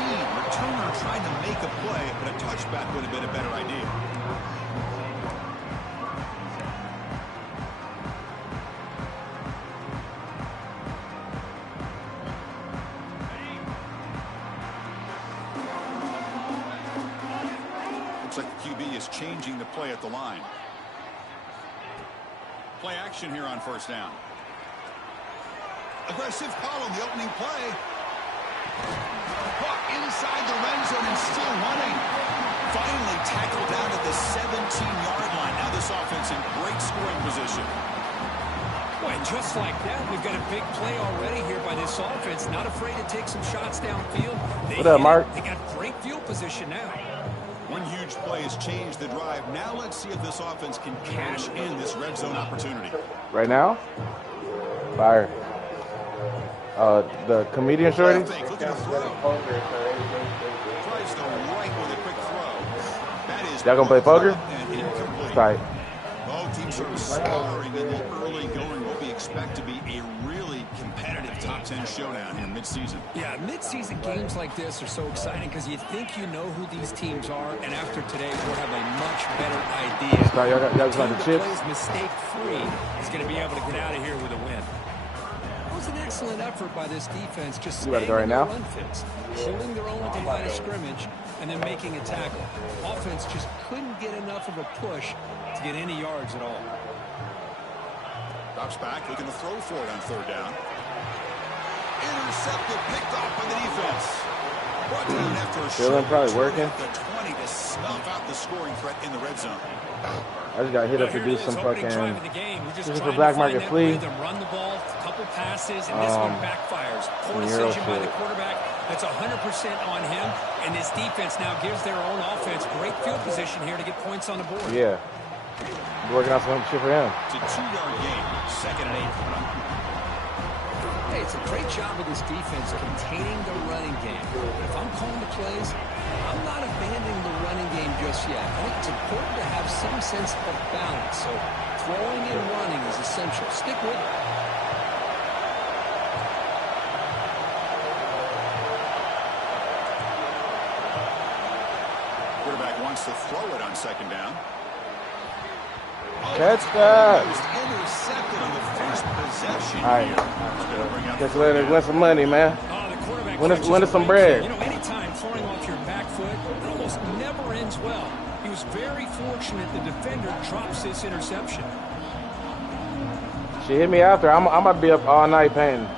seen. Returner trying to make a play, but a touchback would have been a better idea. Looks like the QB is changing the play at the line. Play action here on first down. Aggressive call on the opening play. Caught inside the red zone and still running. Finally tackled down at the 17-yard line. Now this offense in great scoring position. Boy, just like that, we've got a big play already here by this offense. Not afraid to take some shots downfield. What up, Mark? They got great field position now. One huge play has changed the drive. Now let's see if this offense can cash in this red zone opportunity. Right now? Fire. The comedian shorty? Tries the right with a quick throw. That is y'all gonna play poker? Tight. Both teams are scoring in the early going. What we expect to be a really competitive top 10 showdown here mid-season. Yeah, mid-season games like this are so exciting because you think you know who these teams are, and after today, we'll have a much better idea. Sorry, y'all got the chips? Plays mistake-free is going to be able to get out of here with a win. It was an excellent effort by this defense, just staying right in now? their run fits, holding their own at the line of scrimmage, and then making a tackle. Offense just couldn't get enough of a push to get any yards at all. Drops back, looking to throw for it on third down. Intercepted, picked off by the defense. Brought down after a Feeling probably working. The 20 to snuff out the scoring threat in the red zone. I just got hit up to do some fucking. This is for black market flea. Run the ball, a couple passes, and this one backfires. Poor decision by the quarterback. That's 100% on him. And this defense now gives their own offense great field position here to get points on the board. Yeah. Working out some shit for him. It's a 2-yard gain. 2nd and 8 coming up. Hey, it's a great job of this defense containing the running game. If I'm calling the plays, I'm not abandoning the running game just yet. I think it's important to have some sense of balance. So throwing and running is essential. Stick with it. Quarterback wants to throw it on 2nd down. Catch that. Intercepted on the first possession. All right. Just let it win some money, man. Win us some bread. You know, anytime throwing off your back foot, it almost never ends well. He was very fortunate the defender drops this interception. She hit me after. I'm about to be up all night painting.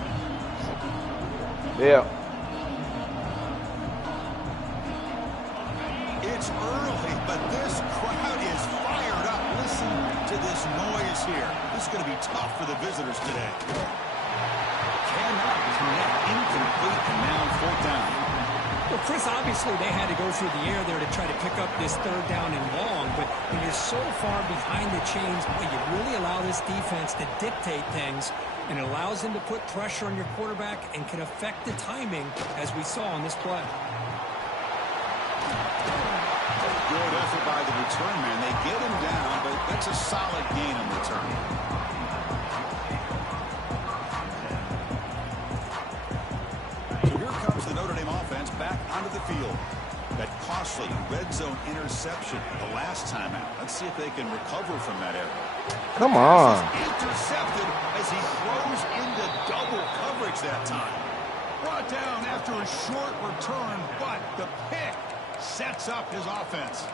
Yeah. It's early, but this crowd is fired up. Listen to this noise here. This is going to be tough for the visitors today. Cannot connect, incomplete, and now 4th down. Well, Chris, obviously they had to go through the air there to try to pick up this 3rd down and long, but when you're so far behind the chains, boy, you really allow this defense to dictate things, and it allows them to put pressure on your quarterback and can affect the timing, as we saw on this play. Good effort by the return man. They get him down, but that's a solid gain on return. So here comes the Notre Dame offense back onto the field. That costly red zone interception the last time out. Let's see if they can recover from that error. Come on. Intercepted as he throws into double coverage that time. Brought down after a short return, but the pick sets up his offense.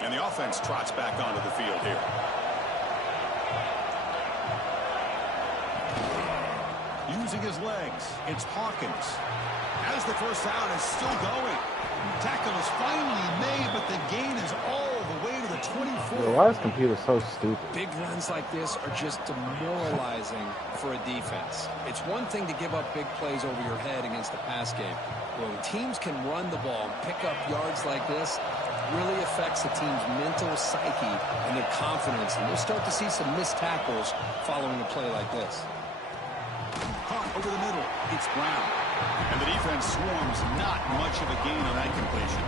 And the offense trots back onto the field here. Using his legs, it's Hawkins. As the first down is still going. Tackle is finally made, but the gain is all the way to the 24. Yo, why is this computer so stupid? Big runs like this are just demoralizing for a defense. It's one thing to give up big plays over your head against the pass game. When teams can run the ball and pick up yards like this, it really affects the team's mental psyche and their confidence. And we'll start to see some missed tackles following a play like this. Caught over the middle. It's Brown. And the defense swarms not much of a gain on that completion.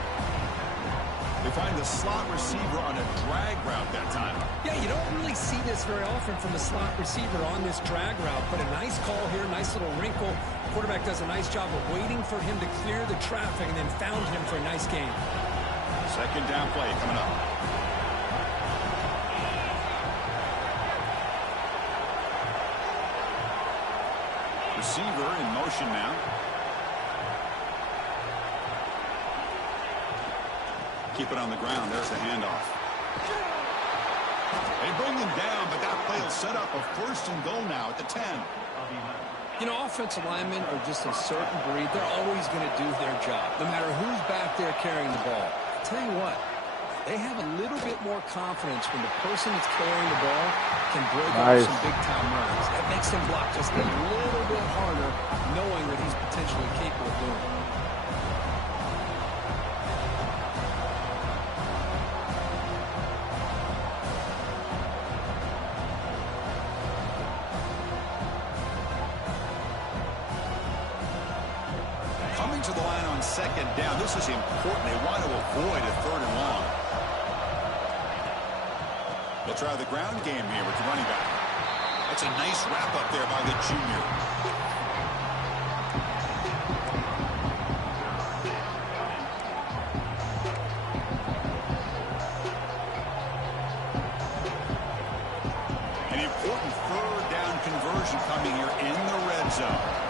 They find the slot receiver on a drag route that time. Yeah, you don't really see this very often from the slot receiver on this drag route, but a nice call here, nice little wrinkle. The quarterback does a nice job of waiting for him to clear the traffic and then found him for a nice gain. Second down play coming up. Receiver in motion now. Keep it on the ground. There's the handoff. They bring him down, but that play will set up a first and goal now at the 10. You know, offensive linemen are just a certain breed. They're always going to do their job, no matter who's back there carrying the ball. I'll tell you what, they have a little bit more confidence when the person that's carrying the ball can break off some big-time runs. That makes him block just a little bit harder, knowing that he's potentially capable of doing it. To the line on second down. This is important. They want to avoid a third and long. They'll try the ground game here with the running back. That's a nice wrap up there by the junior. An important third down conversion coming here in the red zone.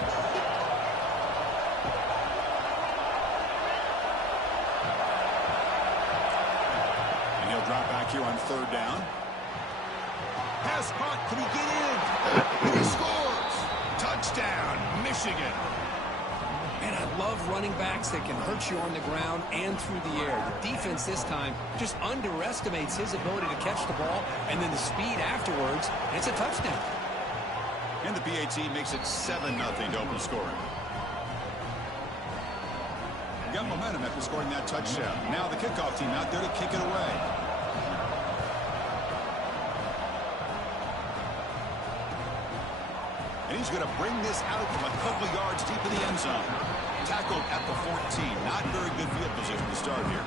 Drop back here on third down. Pass caught. Can he get in? He scores. Touchdown, Michigan. Man, I love running backs that can hurt you on the ground and through the air. The defense this time just underestimates his ability to catch the ball, and then the speed afterwards, and it's a touchdown. And the PAT makes it 7-0 to open scoring. Got momentum after scoring that touchdown. Now the kickoff team out there to kick it away. And he's going to bring this out from a couple yards deep in the end zone. Tackled at the 14. Not very good field position to start here.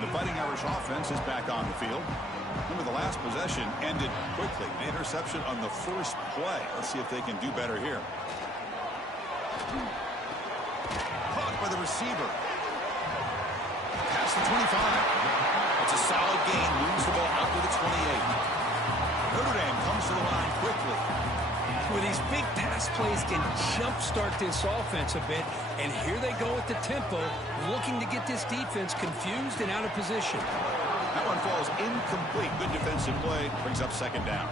The Fighting Irish offense is back on the field. Remember, the last possession ended quickly. An interception on the first play. Let's see if they can do better here. Caught by the receiver. Past the 25. It's a solid gain. Moves the ball out to the 28. Notre Dame comes to the line quickly. Where these big pass plays can jumpstart this offense a bit. And here they go at the tempo, looking to get this defense confused and out of position. That one falls incomplete. Good defensive play. Brings up second down.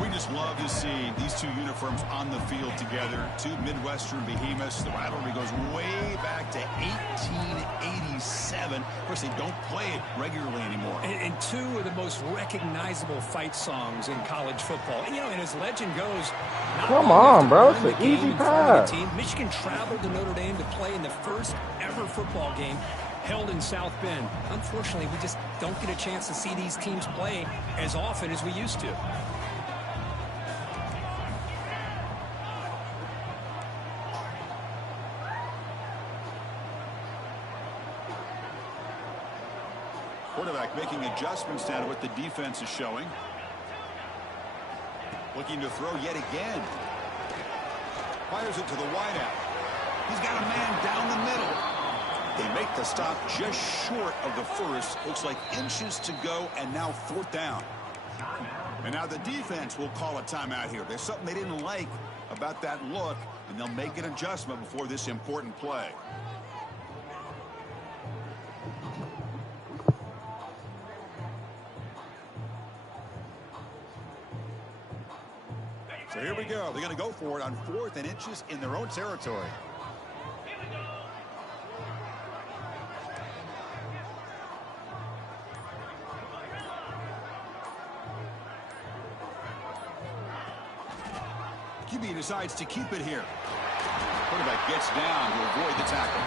We just love to see these two uniforms on the field together. Two Midwestern behemoths. The rivalry goes way back to 1887. Of course, they don't play it regularly anymore. And two of the most recognizable fight songs in college football. And, you know, and as legend goes, come on, bro. It's an easy pass. Michigan traveled to Notre Dame to play in the first ever football game held in South Bend. Unfortunately, we just don't get a chance to see these teams play as often as we used to. Quarterback making adjustments now to what the defense is showing. Looking to throw yet again. Fires it to the wideout. He's got a man down the middle. They make the stop just short of the first. Looks like inches to go, and now fourth down. And now the defense will call a timeout here. There's something they didn't like about that look, and they'll make an adjustment before this important play. So here we go. They're going to go for it on 4th and inches in their own territory. QB decides to keep it here. Quarterback gets down to avoid the tackle.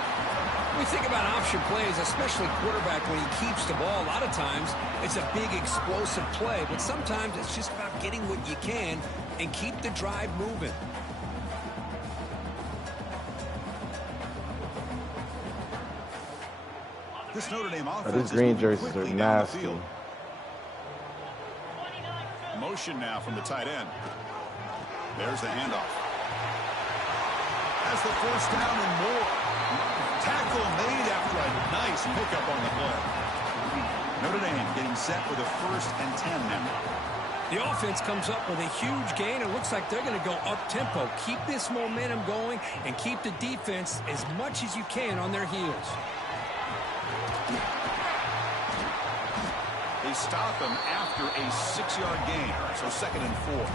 We you think about option plays, especially quarterback when he keeps the ball, a lot of times it's a big explosive play, but sometimes it's just about getting what you can and keep the drive moving. This Notre Dame offense These green jerseys are nasty. Motion now from the tight end. There's the handoff. Has the first down and more. Tackle made after a nice pickup on the play. Notre Dame getting set for the 1st and 10 now. The offense comes up with a huge gain. It looks like they're going to go up-tempo. Keep this momentum going and keep the defense as much as you can on their heels. They stop him after a 6-yard gain, so 2nd and 4.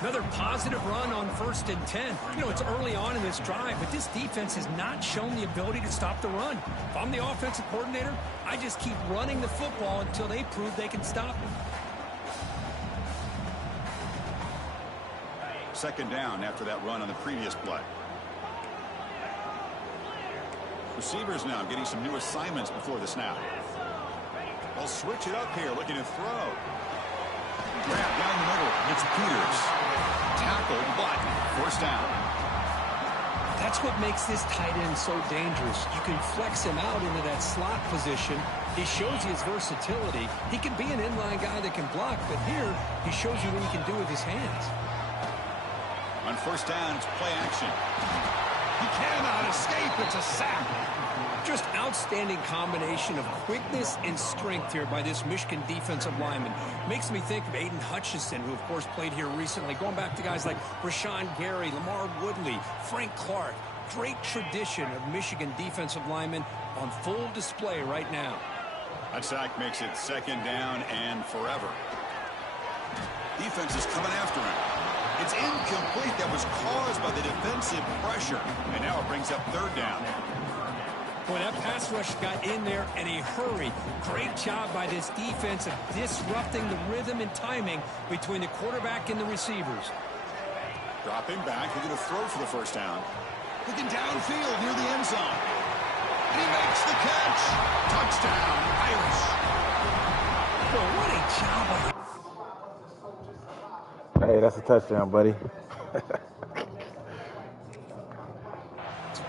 Another positive run on 1st and 10. You know, it's early on in this drive, but this defense has not shown the ability to stop the run. If I'm the offensive coordinator, I just keep running the football until they prove they can stop it. 2nd down after that run on the previous play. Receivers now getting some new assignments before the snap. They'll switch it up here, looking to throw. Grab down the middle. It's Peters. Tackled, but 1st down. That's what makes this tight end so dangerous. You can flex him out into that slot position. He shows you his versatility. He can be an inline guy that can block, but here he shows you what he can do with his hands. On 1st down, it's play action. He cannot escape. It's a sack. Just outstanding combination of quickness and strength here by this Michigan defensive lineman. Makes me think of Aiden Hutchinson, who, of course, played here recently. Going back to guys like Rashawn Gary, Lamar Woodley, Frank Clark. Great tradition of Michigan defensive linemen on full display right now. That sack makes it 2nd down and forever. Defense is coming after him. It's incomplete. That was caused by the defensive pressure. And now it brings up 3rd down. Boy, that pass rush got in there in a hurry. Great job by this defense of disrupting the rhythm and timing between the quarterback and the receivers. Dropping back. They're going to throw for the 1st down. Looking downfield near the end zone. And he makes the catch. Touchdown, Irish. Boy, what a job. Hey, that's a touchdown, buddy.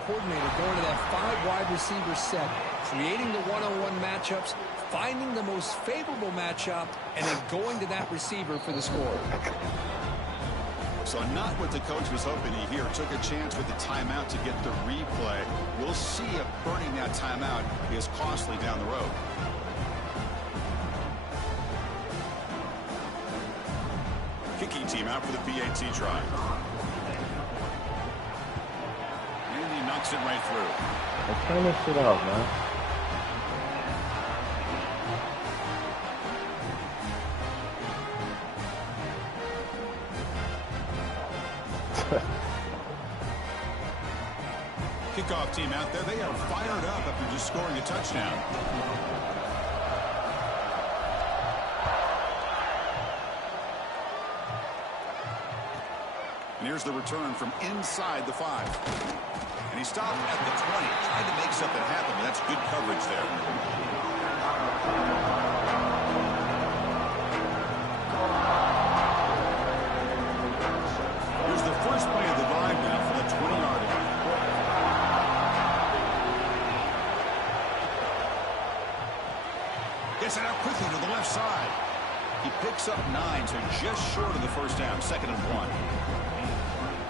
Coordinator going to that 5 wide receiver set, creating the one-on-one matchups, finding the most favorable matchup, and then going to that receiver for the score. So not what the coach was hoping to hear. Took a chance with the timeout to get the replay. We'll see if burning that timeout is costly down the road. Kicking team out for the PAT try. And he knocks it right through. Let's turn this shit off, man. Kickoff team out there. They are fired up after just scoring a touchdown. And here's the return from inside the 5. And he stopped at the 20. Tried to make something happen, but that's good coverage there. Here's the first play of the drive now from the 20-yard line. Gets it out quickly to the left side. He picks up 9, so just short of the 1st down, 2nd and 1.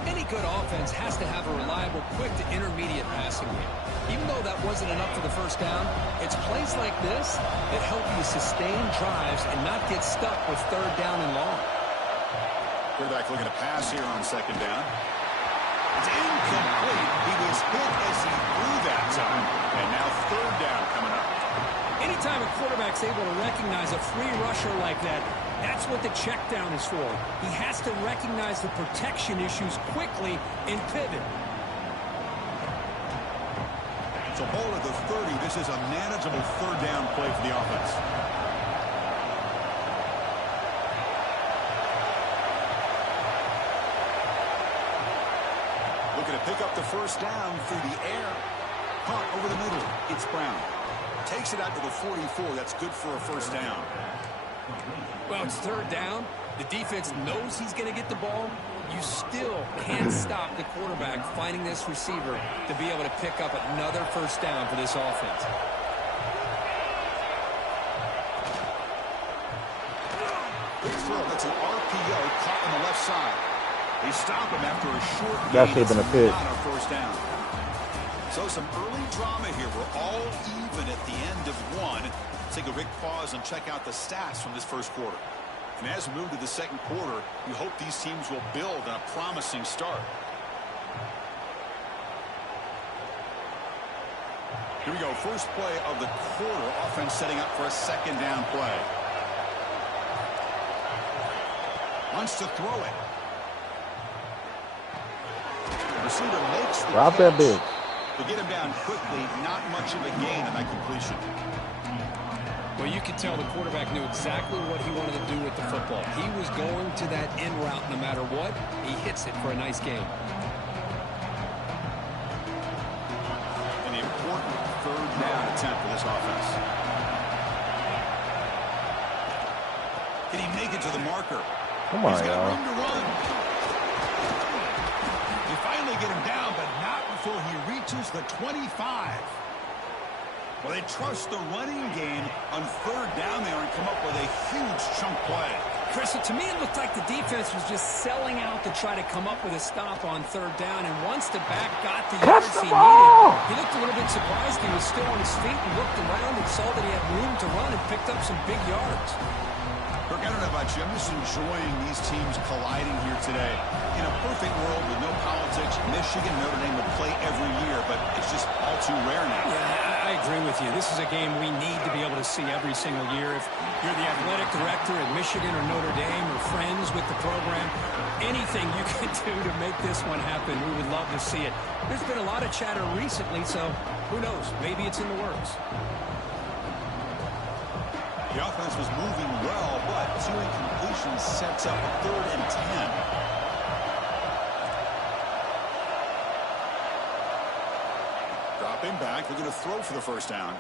Any good offense has to have a reliable, quick to intermediate passing game. Even though that wasn't enough for the 1st down, it's plays like this that help you sustain drives and not get stuck with 3rd down and long. Quarterback looking to pass here on 2nd down. It's incomplete. He was hit as he threw that time. And now 3rd down coming up. Anytime a quarterback's able to recognize a free rusher like that, that's what the check down is for. He has to recognize the protection issues quickly and pivot. So ball at the 30. This is a manageable 3rd down play for the offense. Looking to pick up the 1st down through the air. Caught over the middle. It's Brown. Takes it out to the 44. That's good for a first down. Well, it's third down. The defense knows he's going to get the ball. You still can't stop the quarterback finding this receiver to be able to pick up another first down for this offense. That's an RPO caught on the left side. They stop him after a short gain. That should have been a pick. Not a first down. So some early drama here. We're all even at the end of one. Let's take a quick pause and check out the stats from this first quarter. And as we move to the second quarter, we hope these teams will build on a promising start. Here we go. First play of the quarter. Offense setting up for a second down play. Wants to throw it. The receiver makes the Drop that bitch. They get him down quickly. Not much of a gain on that completion. Well, you could tell the quarterback knew exactly what he wanted to do with the football. He was going to that in route no matter what. He hits it for a nice gain. An important third down attempt for this offense. Can he make it to the marker? Come on, He's got y'all. room to run. They finally get him down, but not before he reaches the 25. Well, they trust the running game on third down there and come up with a huge chunk play. Chris, to me, it looked like the defense was just selling out to try to come up with a stop on third down. And once the back got the yards he needed, he looked a little bit surprised. He was still on his feet and looked around and saw that he had room to run and picked up some big yards. Kirk, I don't know about you. I'm just enjoying these teams colliding here today. In a perfect world with no politics, Michigan and Notre Dame would play every year, but it's just all too rare now. Yeah, I agree with you. This is a game we need to be able to see every single year. If you're the athletic director at Michigan or Notre Dame or friends with the program, anything you can do to make this one happen, we would love to see it. There's been a lot of chatter recently, so who knows? Maybe it's in the works. The offense was moving well, but two incompletions sets up a 3rd and 10. Dropping back, they're going to throw for the first down.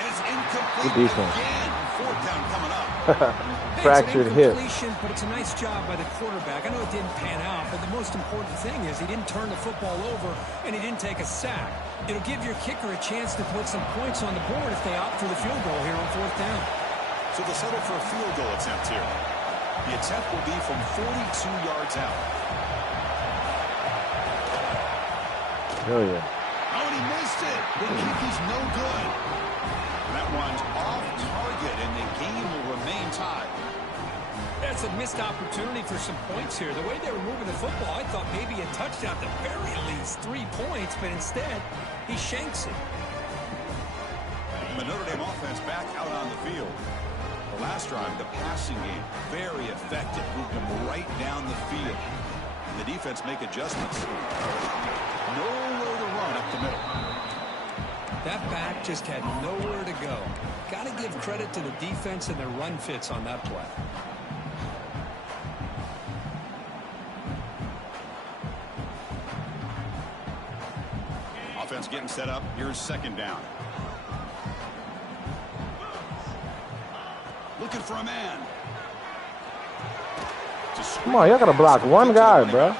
And it's incomplete Good defense. again. 4th down coming up. Fractured hip. But it's a nice job by the quarterback. I know it didn't pan out, but the most important thing is he didn't turn the football over and he didn't take a sack. It'll give your kicker a chance to put some points on the board if they opt for the field goal here on 4th down. So they'll settle for a field goal attempt here. The attempt will be from 42 yards out. Hell yeah. Oh, and he missed it. The kick is no good. That one's off target, and the game will remain tied. That's a missed opportunity for some points here. The way they were moving the football, I thought maybe a touchdown at the very least 3 points, but instead, he shanks it. The Notre Dame offense back out on the field. The last drive, the passing game, very effective. Moved them right down the field. And the defense make adjustments. Nowhere to run up the middle. That back just had nowhere to go. Got to give credit to the defense and their run fits on that play. Offense getting set up. Here's 2nd down. Looking for a man. Come on, y'all got to block one guy, bro.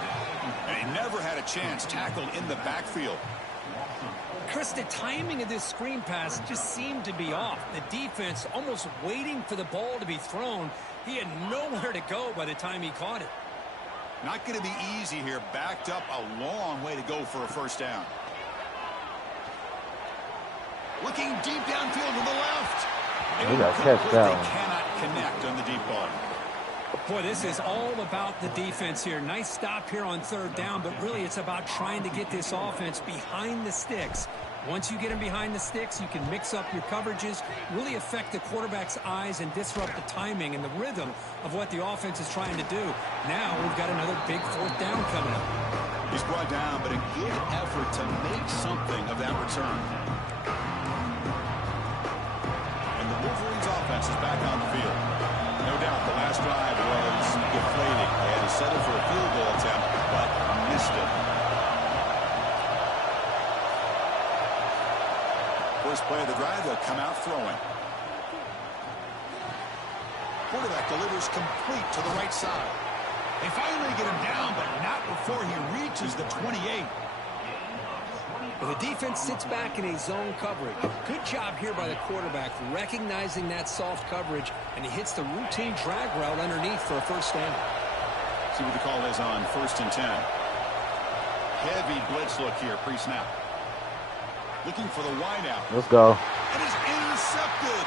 And he never had a chance. Tackled in the backfield. Chris, the timing of this screen pass just seemed to be off. The defense almost waiting for the ball to be thrown. He had nowhere to go by the time he caught it. Not going to be easy here. Backed up a long way to go for a first down. Looking deep downfield to the left. He got catch down. They cannot connect on the deep ball. Boy, this is all about the defense here. Nice stop here on 3rd down, but really it's about trying to get this offense behind the sticks. Once you get them behind the sticks, you can mix up your coverages, really affect the quarterback's eyes and disrupt the timing and the rhythm of what the offense is trying to do. Now we've got another big 4th down coming up. He's brought down, but a good effort to make something of that return. And the Wolverines offense is back on the field. No doubt the last drive was deflating. They had to settle for a field goal attempt, but missed first play of the drive, they'll come out throwing. Quarterback delivers complete to the right side. They finally get him down, but not before he reaches the 28. Well, the defense sits back in a zone coverage. Good job here by the quarterback recognizing that soft coverage, and he hits the routine drag route underneath for a first down. See what the call is on 1st and 10. Heavy blitz look here, pre-snap. Looking for the wideout. Let's go. And is intercepted.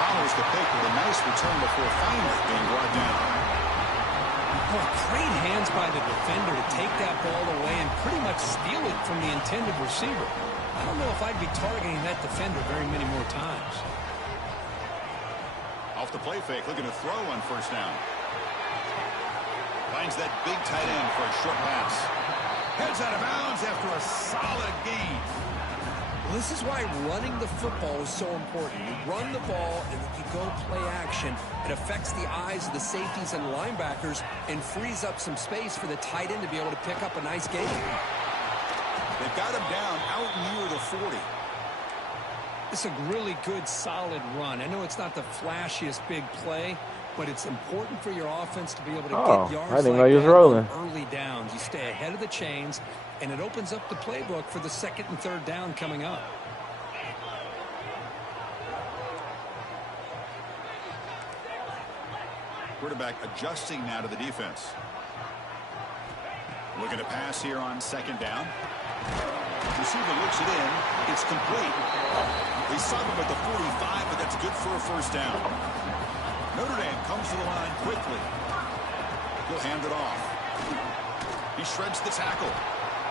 Follows the pick with a nice return before finally being brought down. Oh, great hands by the defender to take that ball away and pretty much steal it from the intended receiver. I don't know if I'd be targeting that defender very many more times. Off the play fake, looking to throw on 1st down. Finds that big tight end for a short pass. Heads out of bounds after a solid gain. Well, this is why running the football is so important. You run the ball and then you go play action. It affects the eyes of the safeties and linebackers and frees up some space for the tight end to be able to pick up a nice gain. They've got him down out near the 40. It's a really good, solid run. I know it's not the flashiest big play, but it's important for your offense to be able to get yards I didn't like know you was that rolling. on early downs. You stay ahead of the chains, and it opens up the playbook for the 2nd and 3rd down coming up. Quarterback adjusting now to the defense. Looking to pass here on 2nd down. Receiver looks it in. It's complete. They stop him at the 45, but that's good for a 1st down. Notre Dame comes to the line quickly. He'll hand it off. He shreds the tackle.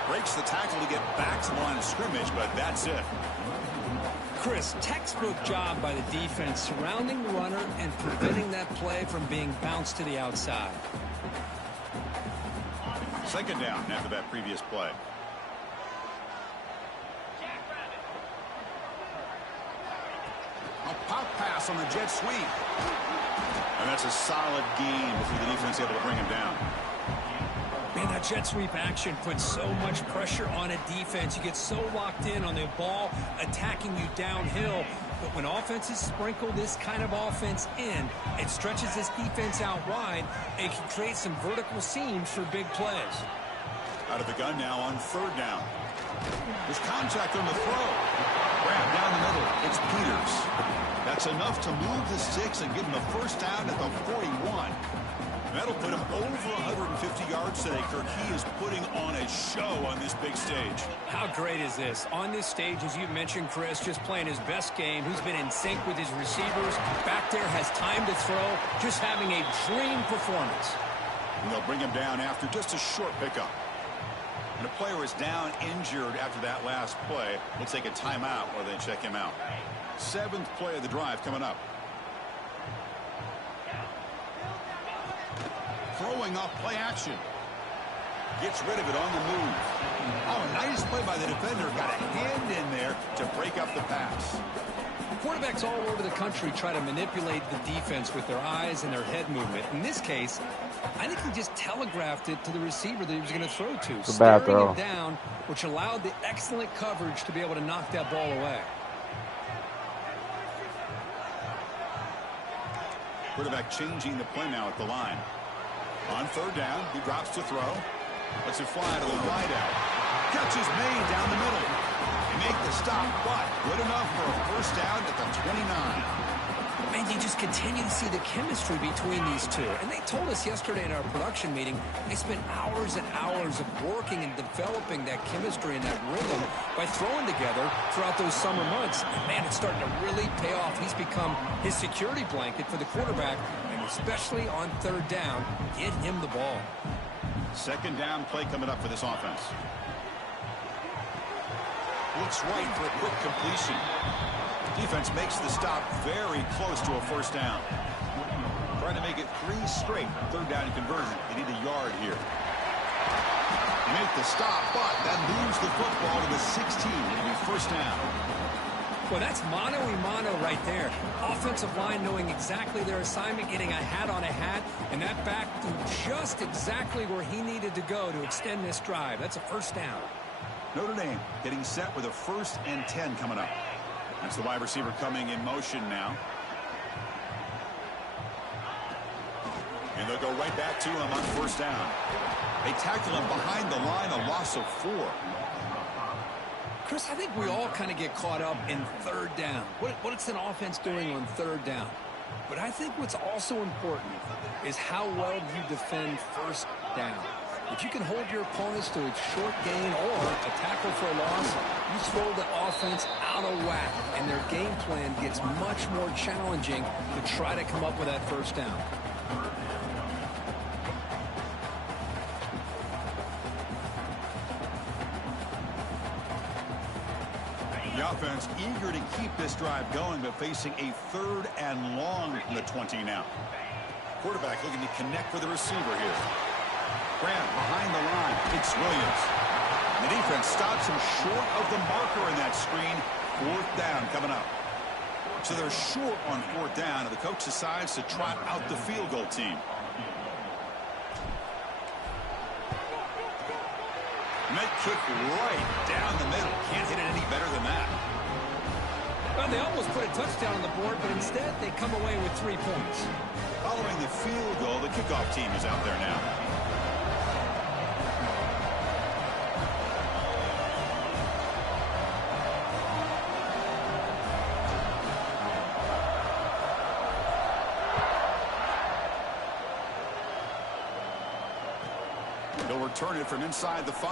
Breaks the tackle to get back to the line of scrimmage, but that's it. Chris, textbook job by the defense surrounding the runner and preventing that play from being bounced to the outside. 2nd down after that previous play. A pop pass on the jet sweep. And that's a solid gain before the defense able to bring him down. Man, that jet sweep action puts so much pressure on a defense. You get so locked in on the ball attacking you downhill. But when offenses sprinkle this kind of offense in, it stretches this defense out wide and can create some vertical seams for big plays. Out of the gun now on 3rd down. There's contact on the throw. Grab down the middle. It's Peters. That's enough to move the sticks and give him the 1st down at the 41. That'll put him over 150 yards today. Kirk, he is putting on a show on this big stage. How great is this? On this stage, as you mentioned, Chris, just playing his best game. He's been in sync with his receivers. Back there, has time to throw. Just having a dream performance. And they'll bring him down after just a short pickup. And the player is down injured after that last play. We'll take a timeout while they check him out. 7th play of the drive coming up. Throwing off play action. Gets rid of it on the move. Oh, nice play by the defender. Got a hand in there to break up the pass. Quarterbacks all over the country try to manipulate the defense with their eyes and their head movement. In this case, I think he just telegraphed it to the receiver that he was going to throw to. It's a bad throw. Staring it down, which allowed the excellent coverage to be able to knock that ball away. Quarterback changing the play now at the line. On 3rd down, he drops to throw. Lets it fly to the wideout. Catch is made down the middle. They make the stop, but good enough for a 1st down at the 29. Man, you just continue to see the chemistry between these two. And they told us yesterday in our production meeting, they spent hours and hours of working and developing that chemistry and that rhythm by throwing together throughout those summer months. And man, it's starting to really pay off. He's become his security blanket for the quarterback, and especially on 3rd down, get him the ball. 2nd down play coming up for this offense. Looks right for a quick completion. Defense makes the stop very close to a 1st down. Trying to make it 3 straight. 3rd down conversion. They need a yard here. They make the stop, but that moves the football to the 16. It'll be 1st down. Well, that's mano-a-mano right there. Offensive line knowing exactly their assignment, getting a hat on a hat, and that back to just exactly where he needed to go to extend this drive. That's a 1st down. Notre Dame getting set with a 1st and 10 coming up. That's the wide receiver coming in motion now. And they'll go right back to him on 1st down. They tackle him behind the line, a loss of 4. Chris, I think we all kind of get caught up in 3rd down. What's an offense doing on 3rd down? But I think what's also important is how well you defend 1st down. If you can hold your opponents to a short gain or a tackle for a loss, you throw the offense out of whack, and their game plan gets much more challenging to try to come up with that 1st down. The offense eager to keep this drive going, but facing a 3rd and long from the 20 now. Quarterback looking to connect with the receiver here. Grant behind the line. It's Williams. The defense stops him short of the marker in that screen. 4th down coming up. So they're short on 4th down, and the coach decides to trot out the field goal team. Net kick right down the middle. Can't hit it any better than that. Well, they almost put a touchdown on the board, but instead they come away with 3 points. Following the field goal, the kickoff team is out there now. They'll return it from inside the 5.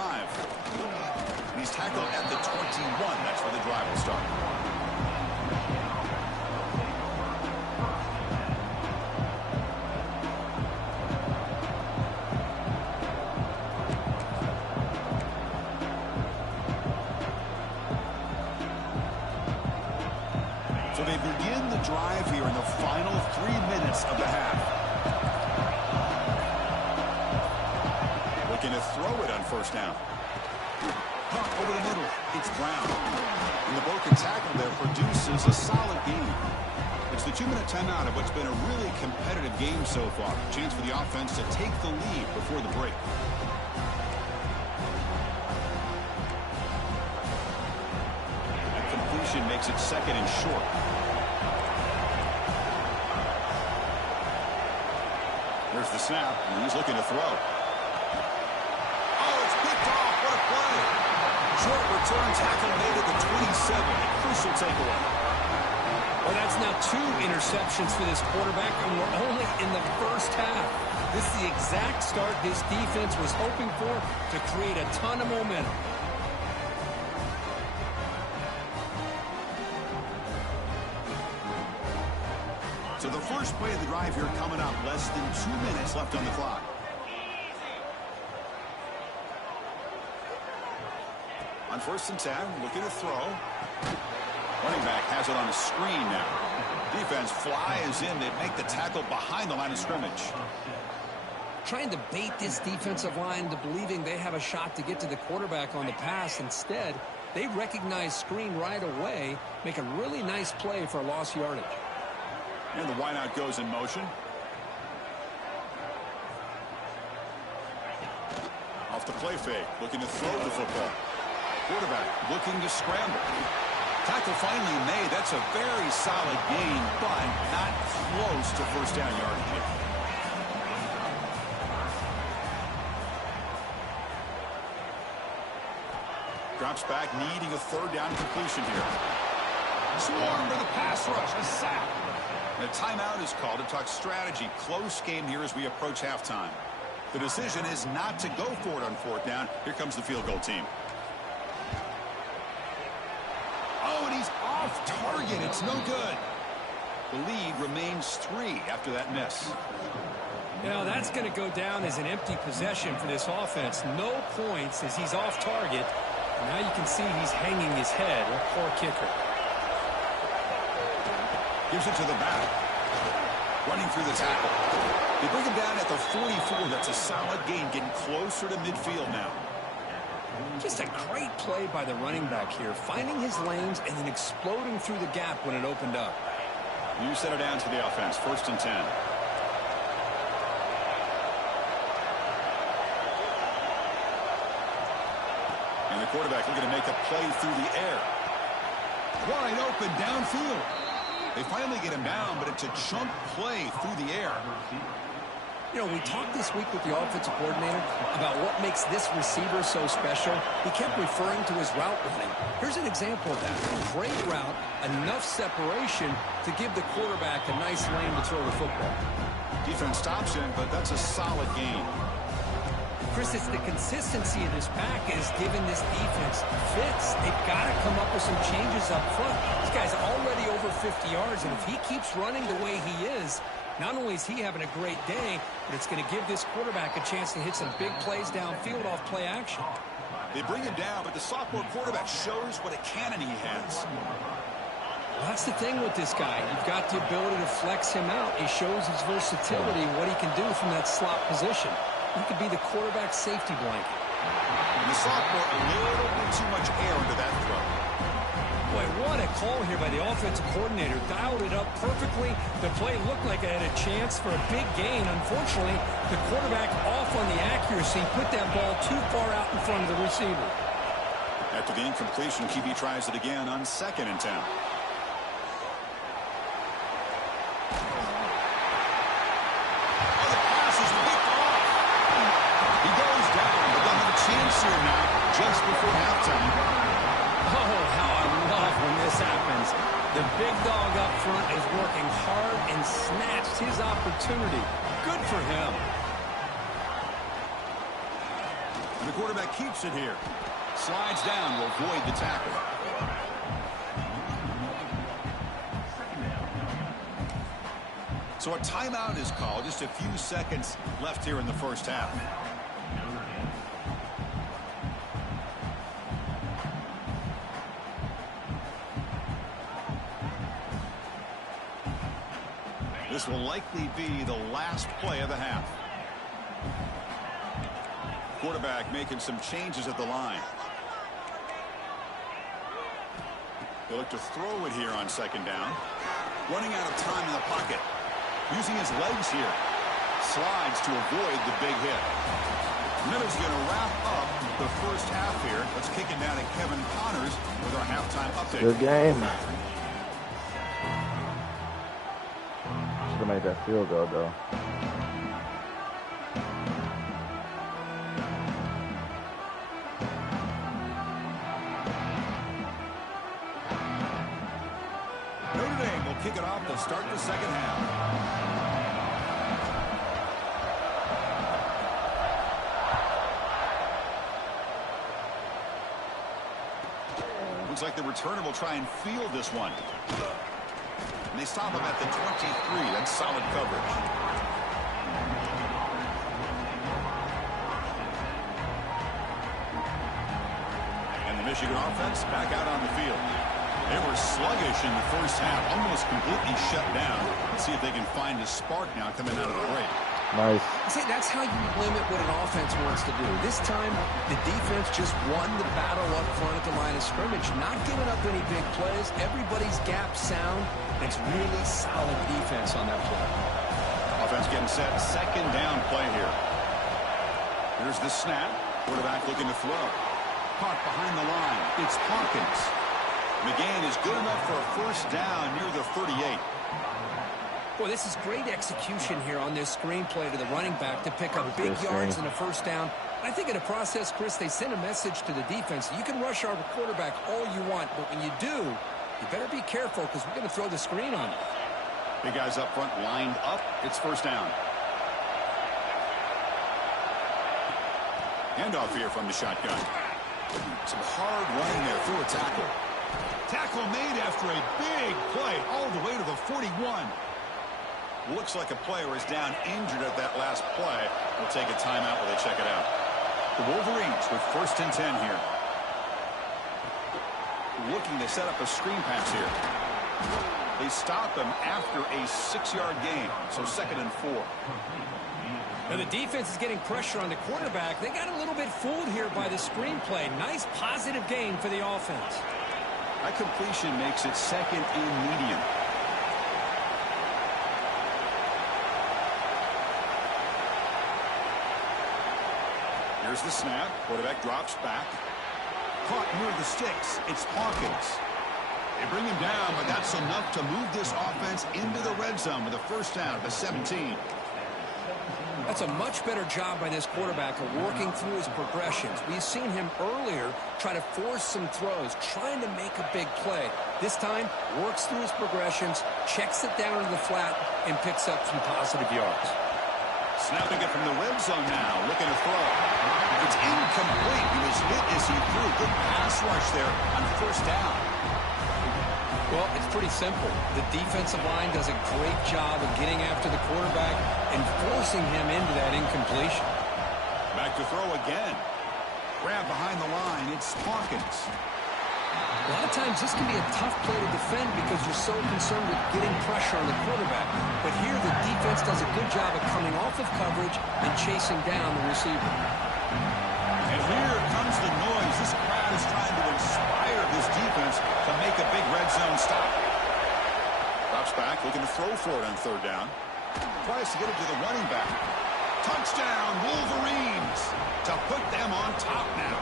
And he's tackled at the 21. That's where the drive will start. So they begin the drive here in the final 3 minutes of the half. Looking to throw it on 1st down. Pump over the middle. It's Brown. And the broken tackle there produces a solid gain. It's the 2-minute timeout of what's been a really competitive game so far. Chance for the offense to take the lead before the break. That completion makes it 2nd and short. There's the snap, and he's looking to throw. Short return tackle made at the 27. A crucial takeaway. Well, that's now 2 interceptions for this quarterback, and we're only in the 1st half. This is the exact start this defense was hoping for to create a ton of momentum. So the first play of the drive here coming up. Less than 2 minutes left on the clock. On 1st and 10, looking to throw. Running back has it on a screen now. Defense flies in. They make the tackle behind the line of scrimmage. Trying to bait this defensive line to believing they have a shot to get to the quarterback on the pass. Instead, they recognize screen right away, make a really nice play for lost yardage. And the wideout goes in motion. Off the play fake, looking to throw the football. Quarterback looking to scramble. Tackle finally made. That's a very solid gain, but not close to 1st down yardage yet. Drops back, needing a 3rd down completion here. Swarm for the pass rush, a sack. And a timeout is called to talk strategy. Close game here as we approach halftime. The decision is not to go for it on 4th down. Here comes the field goal team. Oh, and he's off target. It's no good. The lead remains 3 after that miss. You know, that's going to go down as an empty possession for this offense. No points as he's off target. Now you can see he's hanging his head. A poor kicker. Gives it to the back. Running through the tackle. They bring him down at the 44. That's a solid gain, getting closer to midfield now. Just a great play by the running back here, finding his lanes and then exploding through the gap when it opened up. You set it down to the offense, 1st and 10. And the quarterback looking to make a play through the air. Wide open downfield. They finally get him down, but it's a chunk play through the air. You know, we talked this week with the offensive coordinator about what makes this receiver so special. He kept referring to his route running. Here's an example of that. Great route, enough separation to give the quarterback a nice lane to throw the football. Defense stops him, but that's a solid gain. Chris, it's the consistency of this back is giving this defense fits. They've got to come up with some changes up front. This guy's already over 50 yards, and if he keeps running the way he is, not only is he having a great day, but it's going to give this quarterback a chance to hit some big plays downfield off play action. They bring him down, but the sophomore quarterback shows what a cannon he has. Well, that's the thing with this guy. You've got the ability to flex him out. He shows his versatility and what he can do from that slot position. He could be the quarterback's safety blanket. And the sophomore, a little bit too much air into that throw. Boy, what a call here by the offensive coordinator. Dialed it up perfectly. The play looked like it had a chance for a big gain. Unfortunately, the quarterback off on the accuracy, put that ball too far out in front of the receiver. After the incompletion, QB tries it again on 2nd and 10. Here now, just before halftime. Oh, how I love when this happens. The big dog up front is working hard and snatched his opportunity. Good for him. And the quarterback keeps it here. Slides down to avoid the tackle. So a timeout is called. Just a few seconds left here in the first half. This will likely be the last play of the half. Quarterback making some changes at the line. They look to throw it here on 2nd down. Running out of time in the pocket. Using his legs here. Slides to avoid the big hit. Miller's going to wrap up the first half here. Let's kick it down to Kevin Connors with our halftime update. Good game. Should have made that field goal, though. Notre Dame will kick it off to start the second half. Looks like the returner will try and field this one. And they stop him at the 23. That's solid coverage. And the Michigan offense back out on the field. They were sluggish in the first half, almost completely shut down. Let's see if they can find a spark now coming out of the break. Nice. See, that's how you limit what an offense wants to do. This time, the defense just won the battle up front at the line of scrimmage, not giving up any big plays. Everybody's gap sound. It's really solid defense on that play. Offense getting set. 2nd down play here. Here's the snap. Quarterback looking to throw. Caught behind the line. It's Hawkins. McGann is good enough for a first down near the 38. Boy, this is great execution here on this screenplay to the running back to pick up big yards and a first down. I think in the process, Chris, they send a message to the defense. You can rush our quarterback all you want, but when you do, you better be careful because we're going to throw the screen on you. Big guys up front lined up. It's first down. Handoff here from the shotgun. Some hard running there through a tackle. Tackle made after a big play all the way to the 41. Looks like a player is down injured at that last play. We'll take a timeout while they check it out. The Wolverines with 1st and 10 here. Looking to set up a screen pass here. They stop him after a 6-yard gain, so 2nd and 4. Now the defense is getting pressure on the quarterback. They got a little bit fooled here by the screenplay. Nice positive gain for the offense. That completion makes it 2nd and medium. Here's the snap. Quarterback drops back. caught near the sticks. It's Hawkins. They bring him down, but that's enough to move this offense into the red zone with a first down at the 17. That's a much better job by this quarterback of working through his progressions. We've seen him earlier try to force some throws, trying to make a big play. This time, works through his progressions, checks it down to the flat, and picks up some positive yards. Snapping it from the red zone now, looking to throw. It's incomplete. He was hit as he threw. Good pass rush there on first down. Well, it's pretty simple. The defensive line does a great job of getting after the quarterback and forcing him into that incompletion. Back to throw again. Grab behind the line. It's Hawkins. A lot of times this can be a tough play to defend because you're so concerned with getting pressure on the quarterback. But here the defense does a good job of coming off of coverage and chasing down the receiver. And here comes the noise. This crowd is trying to inspire this defense to make a big red zone stop. Drops back, looking to throw for it on third down. Tries to get it to the running back. Touchdown, Wolverines, to put them on top now.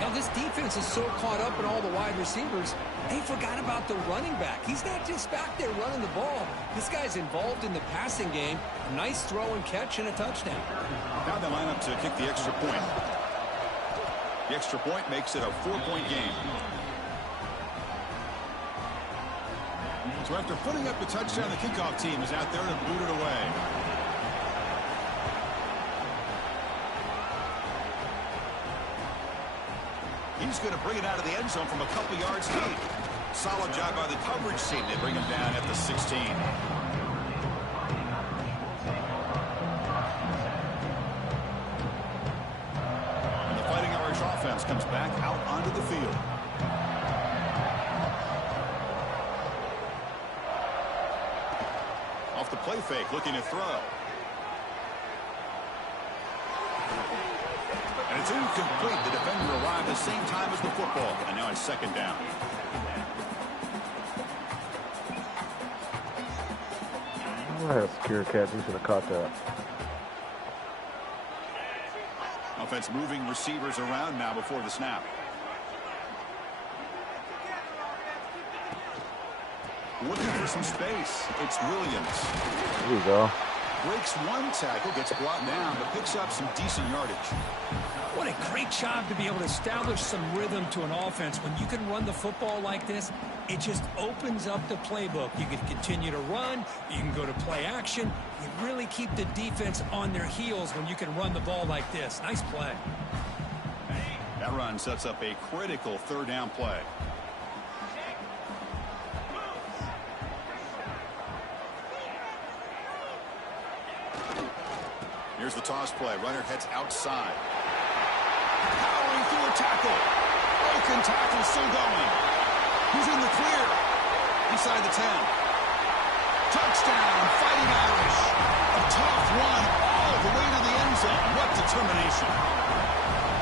Now, this defense is so caught up in all the wide receivers, they forgot about the running back. He's not just back there running the ball. This guy's involved in the passing game. A nice throw and catch and a touchdown. Now they line up to kick the extra point. The extra point makes it a 4-point game. So after putting up the touchdown, the kickoff team is out there to boot it away. He's going to bring it out of the end zone from a couple yards deep. Solid job by the coverage team. They bring him down at the 16. And the Fighting Irish offense comes back out onto the field. Off the play fake, looking to throw. And it's incomplete. The defender arrived at the same time as the football. And now it's second down. I had a secure catch. He should have caught that. Offense moving receivers around now before the snap. Looking for some space. It's Williams. There you go. Breaks one tackle, gets brought down, but picks up some decent yardage. What a great job to be able to establish some rhythm to an offense. When you can run the football like this, it just opens up the playbook. You can continue to run. You can go to play action. You really keep the defense on their heels when you can run the ball like this. Nice play. That run sets up a critical third down play. Here's the toss play. Runner heads outside. Powering through a tackle. Broken tackle still going. He's in the clear. Inside the 10. Touchdown, Fighting Irish. A tough one all the way to the end zone. What determination.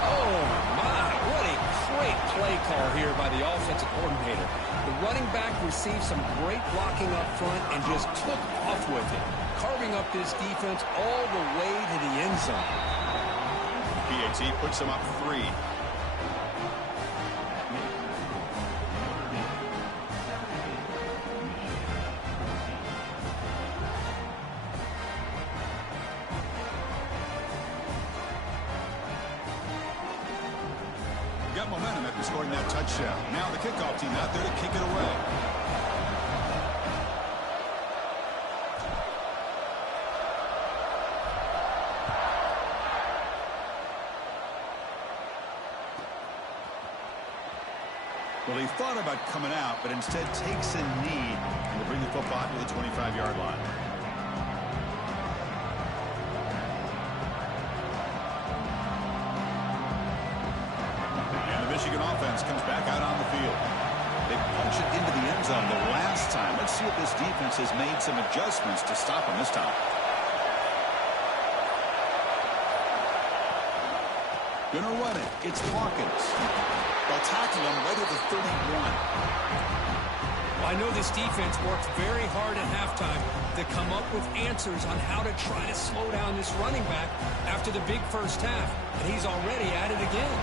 Oh, my. What a great play call here by the offensive coordinator. The running back received some great blocking up front and just took off with it, carving up this defense all the way to the end zone. PAT puts him up 3. Got momentum after scoring that touchdown. Now the kickoff team out there to kick it away. Well, he thought about coming out, but instead takes a knee and will bring the football to the 25-yard line. And the Michigan offense comes back out on the field. They punch it into the end zone the last time. Let's see if this defense has made some adjustments to stop him this time. Gonna run it. It's Hawkins. They'll tackle him right at the 31. Well, I know this defense worked very hard at halftime to come up with answers on how to try to slow down this running back after the big first half, and he's already at it again.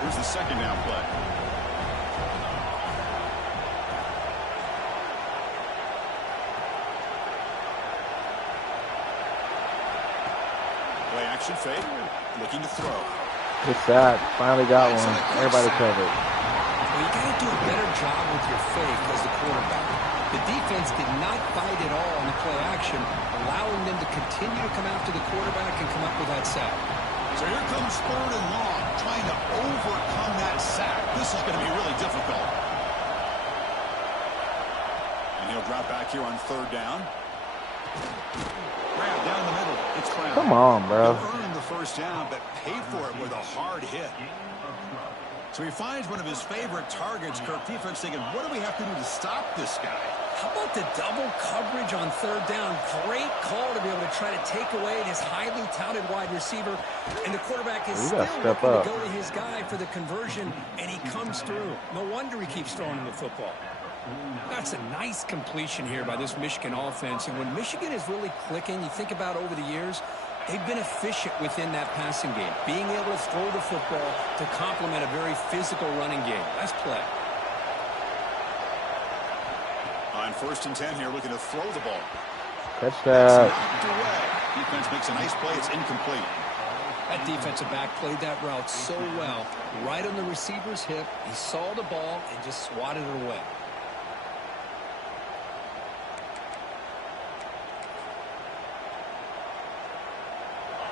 Here's the second down play. Play action fake. Looking to throw. Good sack. Finally got one. Everybody covered. Well, you got to do a better job with your fake as the quarterback. The defense did not fight at all on the play action, allowing them to continue to come after the quarterback and come up with that sack. So here comes third and long, trying to overcome that sack. This is going to be really difficult. And he'll drop back here on third down. Grab down the middle. It's Brown. Come on, bro. He'll earn the first down, but paid for it with a hard hit. So he finds one of his favorite targets. Kirk defense thinking, what do we have to do to stop this guy? How about the double coverage on third down? Great call to be able to try to take away this highly touted wide receiver. And the quarterback is still looking to go to his guy for the conversion, and he comes through. No wonder he keeps throwing him the football. That's a nice completion here by this Michigan offense. And when Michigan is really clicking, you think about over the years, they've been efficient within that passing game, being able to throw the football to complement a very physical running game. Nice play. On 1st and 10 here, looking to throw the ball. Catch that. Knocked away. Defense makes a nice play. It's incomplete. That defensive back played that route so well. Right on the receiver's hip. He saw the ball and just swatted it away.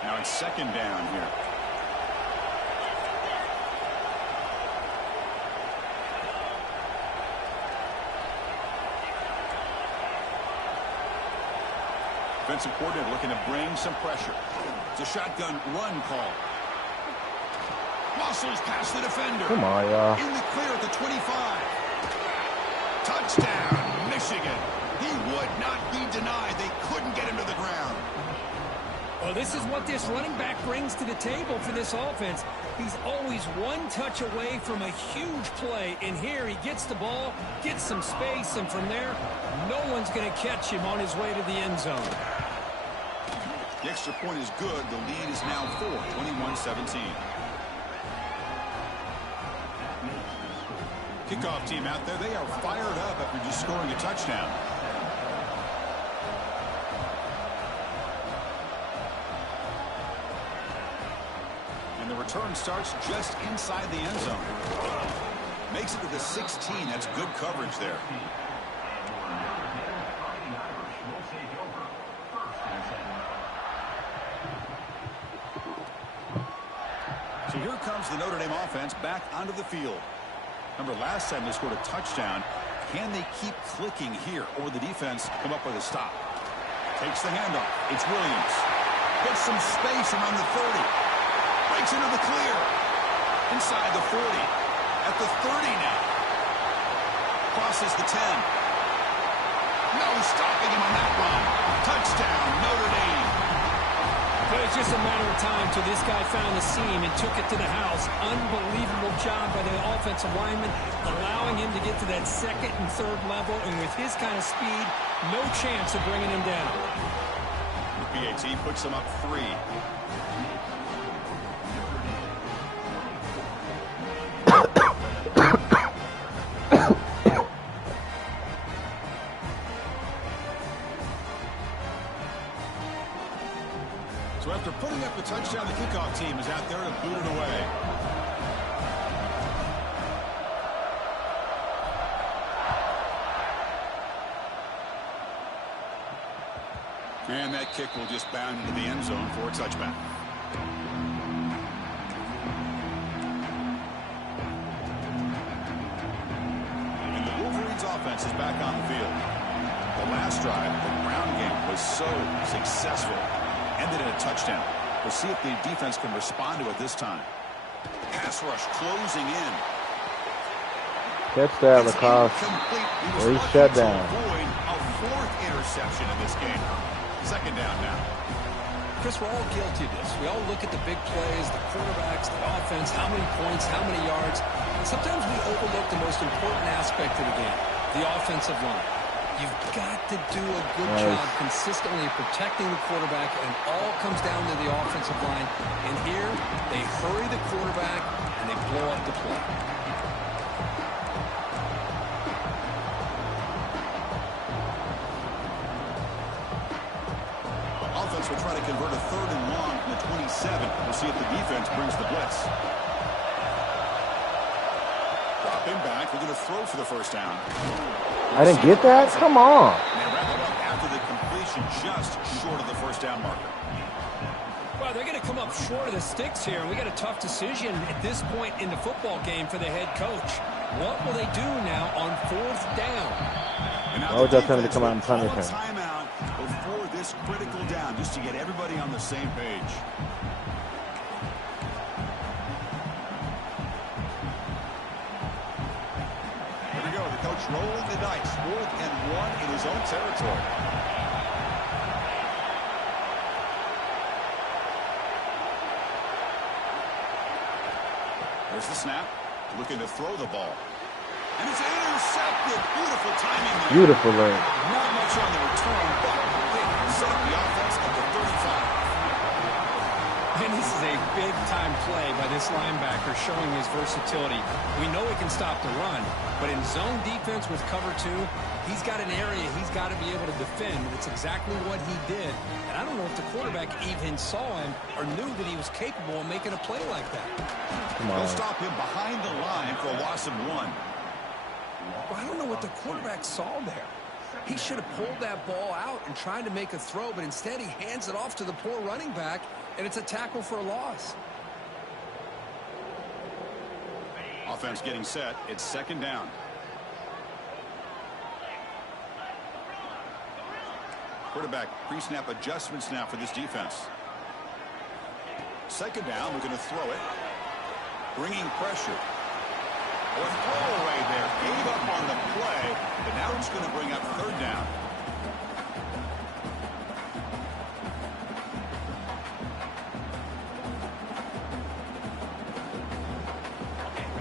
Now it's second down here. Defensive coordinator looking to bring some pressure. It's a shotgun run call. Muscles past the defender. Come on, y'all. In the clear at the 25. Touchdown, Michigan. He would not be denied. They couldn't get him to the ground. Well, this is what this running back brings to the table for this offense. He's always one touch away from a huge play. And here he gets the ball, gets some space, and from there, no one's going to catch him on his way to the end zone. The extra point is good. The lead is now 4, 21-17. Kickoff team out there, they are fired up after just scoring a touchdown. And the return starts just inside the end zone. Makes it to the 16. That's good coverage there. So here comes the Notre Dame offense back onto the field. Remember, last time they scored a touchdown. Can they keep clicking here, or the defense come up with a stop? Takes the handoff. It's Williams. Puts some space around the 30. Breaks into the clear. Inside the 40. At the 30 now. Crosses the 10. No stopping him on that run. Touchdown, Notre Dame. But it's just a matter of time till this guy found the seam and took it to the house. Unbelievable job by the offensive lineman, allowing him to get to that second and third level. And with his kind of speed, no chance of bringing him down. The PAT puts him up 3. So after putting up the touchdown, the kickoff team is out there to boot it away. And that kick will just bound into the end zone for a touchback. And the Wolverines offense is back on the field. The last drive, the ground game was so successful. Ended in a touchdown. We'll see if the defense can respond to it this time. Pass rush closing in. Catch that, Lacoste. Well, he's shut down. Avoid a 4th interception in this game. Second down now. Chris, we're all guilty of this. We all look at the big plays, the quarterbacks, the offense, how many points, how many yards. And sometimes we overlook the most important aspect of the game, the offensive line. You've got to do a good job consistently protecting the quarterback, and all comes down to the offensive line. And here, they hurry the quarterback, and and they blow up the play. Offense will try to convert a 3rd and long from the 27. We'll see if the defense brings the blitz. Dropping back. We're going to throw for the first down. I didn't get that? Come on. And wrap it up after the completion, just short of the first down marker. Well, they're going to come up short of the sticks here, and we got a tough decision at this point in the football game for the head coach. What will they do now on 4th down? I was just telling him to come out and punish him. Timeout before this critical down, just to get everybody on the same page. Here we go. The coach rolling the dice. 4th and 1 in his own territory. There's the snap. Looking to throw the ball. And it's intercepted. Beautiful timing there. Beautiful, man. Not much on the return, but they set up the offense at the 35. And this is a big-time play by this linebacker showing his versatility. We know he can stop the run, but in zone defense with cover 2, he's got an area he's got to be able to defend. That's exactly what he did. And I don't know if the quarterback even saw him or knew that he was capable of making a play like that. They'll stop him behind the line for a loss of 1. Well, I don't know what the quarterback saw there. He should have pulled that ball out and tried to make a throw, but instead he hands it off to the poor running back, and it's a tackle for a loss. Offense getting set. It's 2nd down. Quarterback pre-snap adjustments now for this defense. 2nd down. We're going to throw it. Bringing pressure. A throwaway there. Gave up on the play, but now it's going to bring up 3rd down.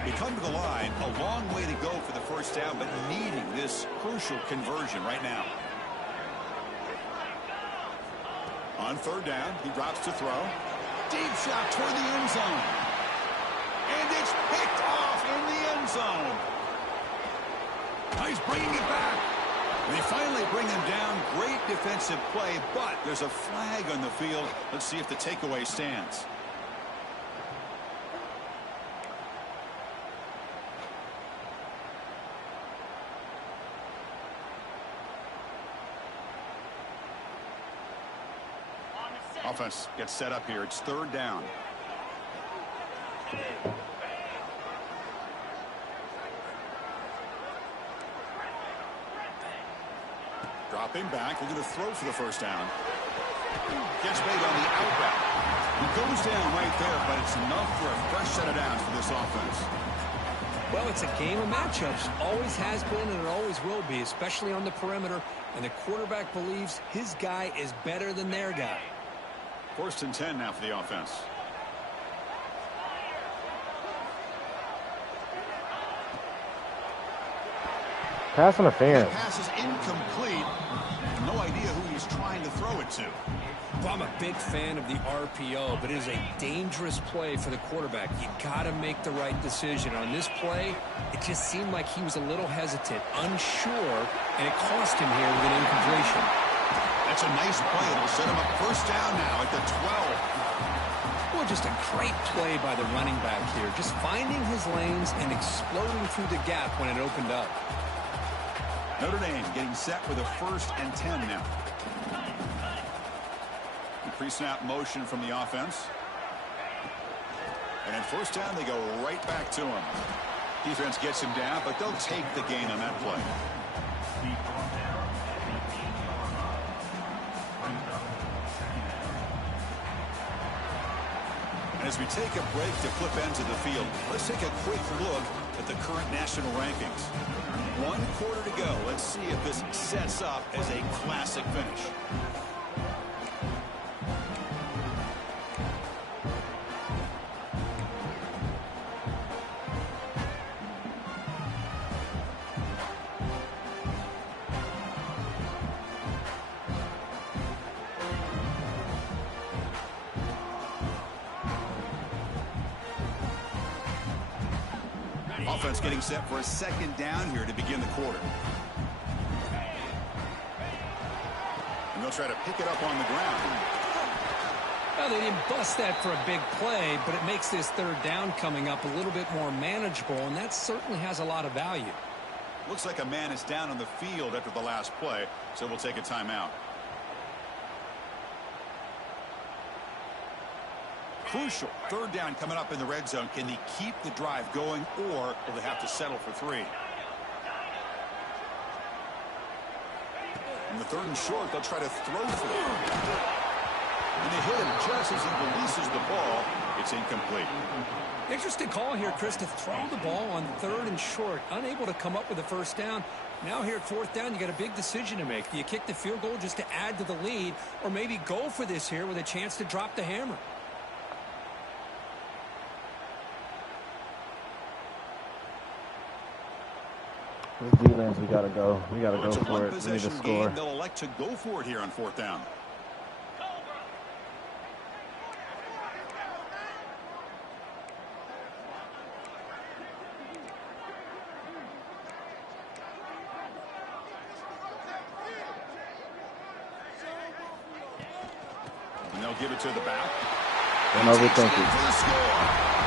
They come to the line. A long way to go for the first down, but needing this crucial conversion right now. On 3rd down, he drops to throw. Deep shot toward the end zone. And it's picked off in the end zone. He's bringing it back. They finally bring him down. Great defensive play, but there's a flag on the field. Let's see if the takeaway stands. Offense gets set up here. It's 3rd down. Dropping back. We're going to throw for the first down. Gets made on the out route. He goes down right there, but it's enough for a fresh set of downs for this offense. Well, it's a game of matchups. Always has been and it always will be, especially on the perimeter. And the quarterback believes his guy is better than their guy. 1st and 10 now for the offense. Pass interference. That pass is incomplete. No idea who he's trying to throw it to. Well, I'm a big fan of the RPO, but it is a dangerous play for the quarterback. You got to make the right decision. On this play, it just seemed like he was a little hesitant, unsure, and it cost him here with an incompletion. That's a nice play. It'll set him up 1st down now at the 12. Well, just a great play by the running back here. Just finding his lanes and exploding through the gap when it opened up. Notre Dame getting set with a 1st and 10 now. Pre-snap motion from the offense. And at 1st down, they go right back to him. Defense gets him down, but they'll take the gain on that play. And as we take a break to flip ends of the field, let's take a quick look at the current national rankings. 1 quarter to go. Let's see if this sets up as a classic finish. Offense getting set for a second down here to begin the quarter. And they'll try to pick it up on the ground. Well, they didn't bust that for a big play, but it makes this third down coming up a little bit more manageable, and that certainly has a lot of value. Looks like a man is down on the field after the last play, so we'll take a timeout. Crucial. Third down coming up in the red zone. Can they keep the drive going, or will they have to settle for 3? In the third and short, they'll try to throw for it. And they hit him just as he releases the ball. It's incomplete. Interesting call here, Chris, to throw the ball on third and short. Unable to come up with a first down. Now here at fourth down, you got a big decision to make. Do you kick the field goal just to add to the lead, or maybe go for this here with a chance to drop the hammer? This defense, we gotta go. We gotta go for it. We need to score. They'll elect to go for it here on fourth down. And they'll give it to the back. Don't overthink it.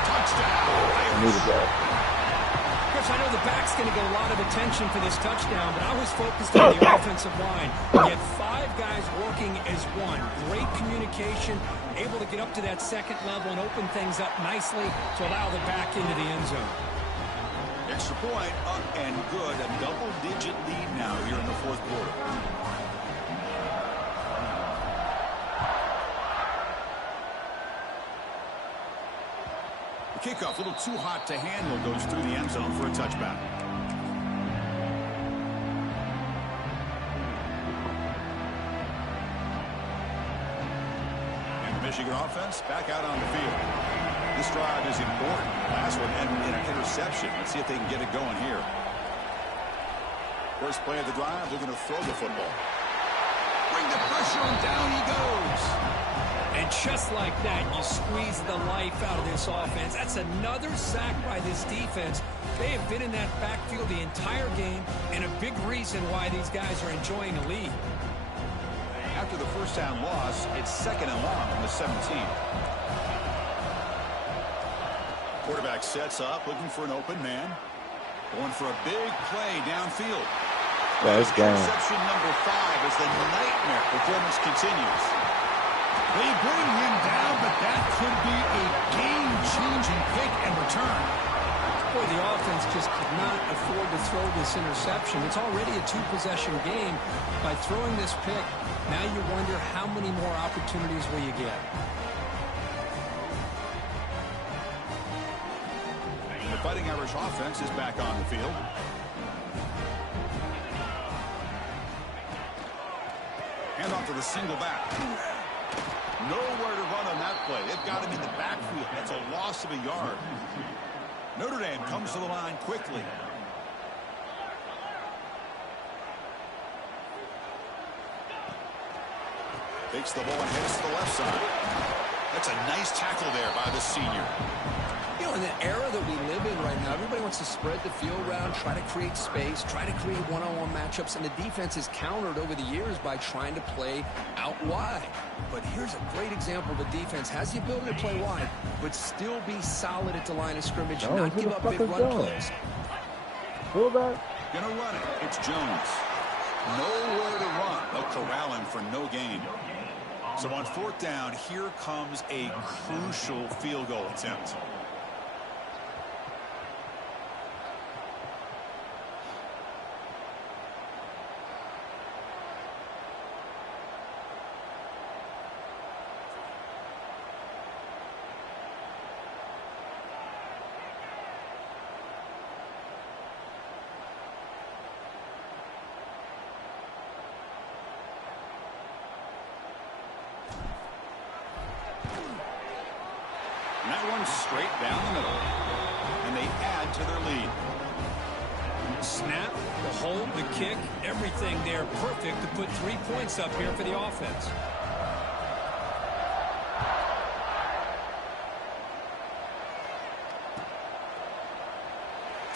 Touchdown. I needed that. I know the back's going to get a lot of attention for this touchdown, but I was focused on the offensive line. You had 5 guys working as one. Great communication, able to get up to that second level and open things up nicely to allow the back into the end zone. Extra point, up and good. A double-digit lead now here in the fourth quarter. Kickoff, a little too hot to handle, goes through the end zone for a touchback. And the Michigan offense back out on the field. This drive is important. Last one ended in an interception. Let's see if they can get it going here. First play of the drive, they're going to throw the football. Bring the pressure, and down he goes. And just like that, you squeeze the life out of this offense. That's another sack by this defense. They have been in that backfield the entire game, and a big reason why these guys are enjoying a lead. After the first down loss, it's second and long from the 17. Quarterback sets up, looking for an open man. Going for a big play downfield. Yeah, it's game. Interception number 5 as the nightmare performance continues. They bring him down, but that could be a game-changing pick and return. Boy, the offense just could not afford to throw this interception. It's already a 2-possession game. By throwing this pick, now you wonder how many more opportunities will you get. The Fighting Irish offense is back on the field. Hand off to the single back. Nowhere to run on that play. They've got him in the backfield. That's a loss of a yard. Notre Dame comes to the line quickly. Takes the ball and heads to the left side. That's a nice tackle there by the senior. You know, in the era that we live in right now, everybody wants to spread the field around, try to create space, try to create one-on-one matchups, and the defense is countered over the years by trying to play out wide. But here's a great example. The defense has the ability to play wide, but still be solid at the line of scrimmage and not give up big run plays. Fullback. Gonna run it. It's Jones. Nowhere to run. They'll corral him for no gain. So on fourth down, here comes a crucial field goal attempt. And that one's straight down the middle. And they add to their lead. Snap, the hold, the kick, everything there perfect to put 3 points up here for the offense.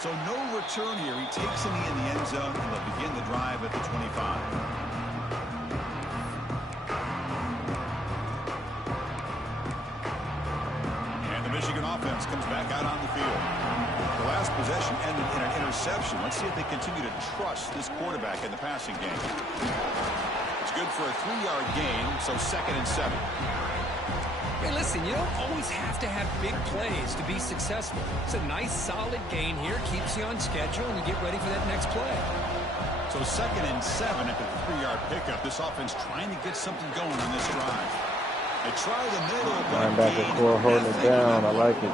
So no return here. He takes it in the end zone, and they'll begin the drive at the 25. Michigan offense comes back out on the field. The last possession ended in an interception. Let's see if they continue to trust this quarterback in the passing game. It's good for a 3-yard gain, so 2nd and 7. Hey, listen, you don't always have to have big plays to be successful. It's a nice, solid gain here. Keeps you on schedule, and you get ready for that next play. So 2nd and 7 after the 3-yard pickup. This offense trying to get something going on this drive. They try the middle. Linebacker core holding it down. I like it.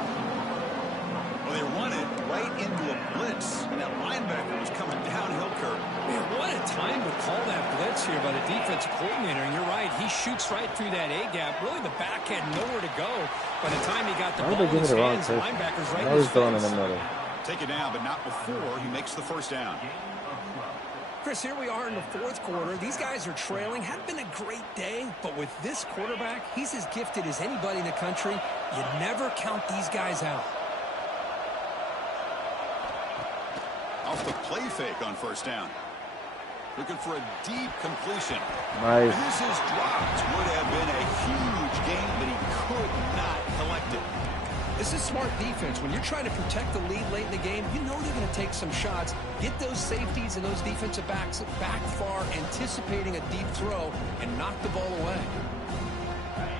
Well, they run it right into a blitz, and that linebacker was coming downhill curve. Man, what a time to call that blitz here by the defensive coordinator. And you're right, he shoots right through that A-gap. Really, the back had nowhere to go. By the time he got the ball in his hands, the linebacker's right in his face. In the middle. Take it down, but not before he makes the first down. Chris, here we are in the 4th quarter. These guys are trailing. Hadn't been a great day, but with this quarterback, he's as gifted as anybody in the country. You never count these guys out. Off the play fake on first down. Looking for a deep completion. Nice. And this is dropped. Would have been a huge gain, but he could not collect it. This is smart defense. When you're trying to protect the lead late in the game, you know they're going to take some shots, get those safeties and those defensive backs back far, anticipating a deep throw, and knock the ball away.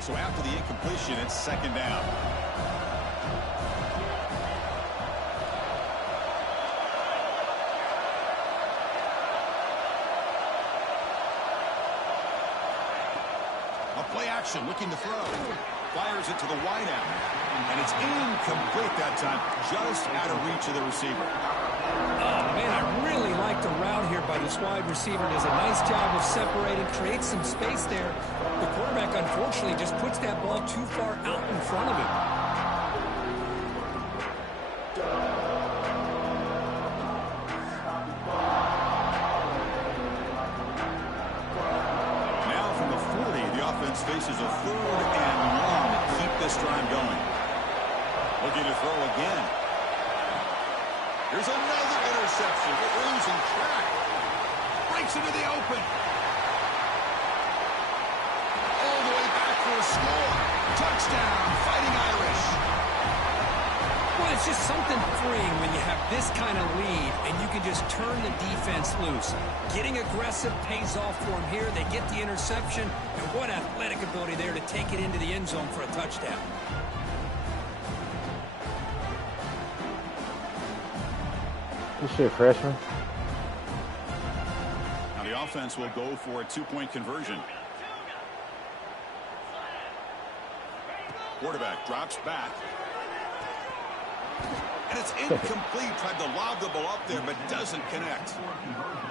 So after the incompletion, it's 2nd down. A play action, looking to throw. Fires it to the wideout. And it's incomplete that time, just out of reach of the receiver. Oh, man, I really like the route here by this wide receiver. Does a nice job of separating, creates some space there. The quarterback, unfortunately, just puts that ball too far out in front of him. Now from the 40, the offense faces a 3rd and 1 to keep this drive going. Looking to throw again. Here's another interception. They're losing track. Breaks into the open. All the way back for a score. Touchdown, Fighting Irish. Well, it's just something freeing when you have this kind of lead and you can just turn the defense loose. Getting aggressive pays off for them here. They get the interception, and what athletic ability there to take it into the end zone for a touchdown. Good shit, freshman. Now the offense will go for a 2-point conversion. Quarterback drops back. And it's incomplete. Tried to lob the ball up there, but doesn't connect.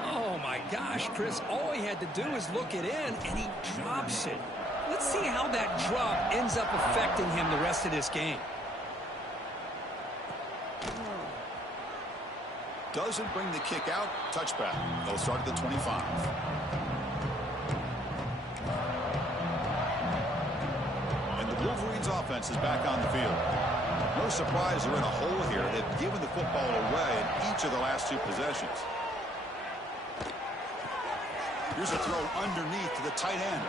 Oh, my gosh, Chris. All he had to do is look it in, and he drops it. Let's see how that drop ends up affecting him the rest of this game. Doesn't bring the kick out. Touchback. They'll start at the 25. And the Wolverines offense is back on the field. No surprise they're in a hole here. They've given the football away in each of the last 2 possessions. Here's a throw underneath to the tight end.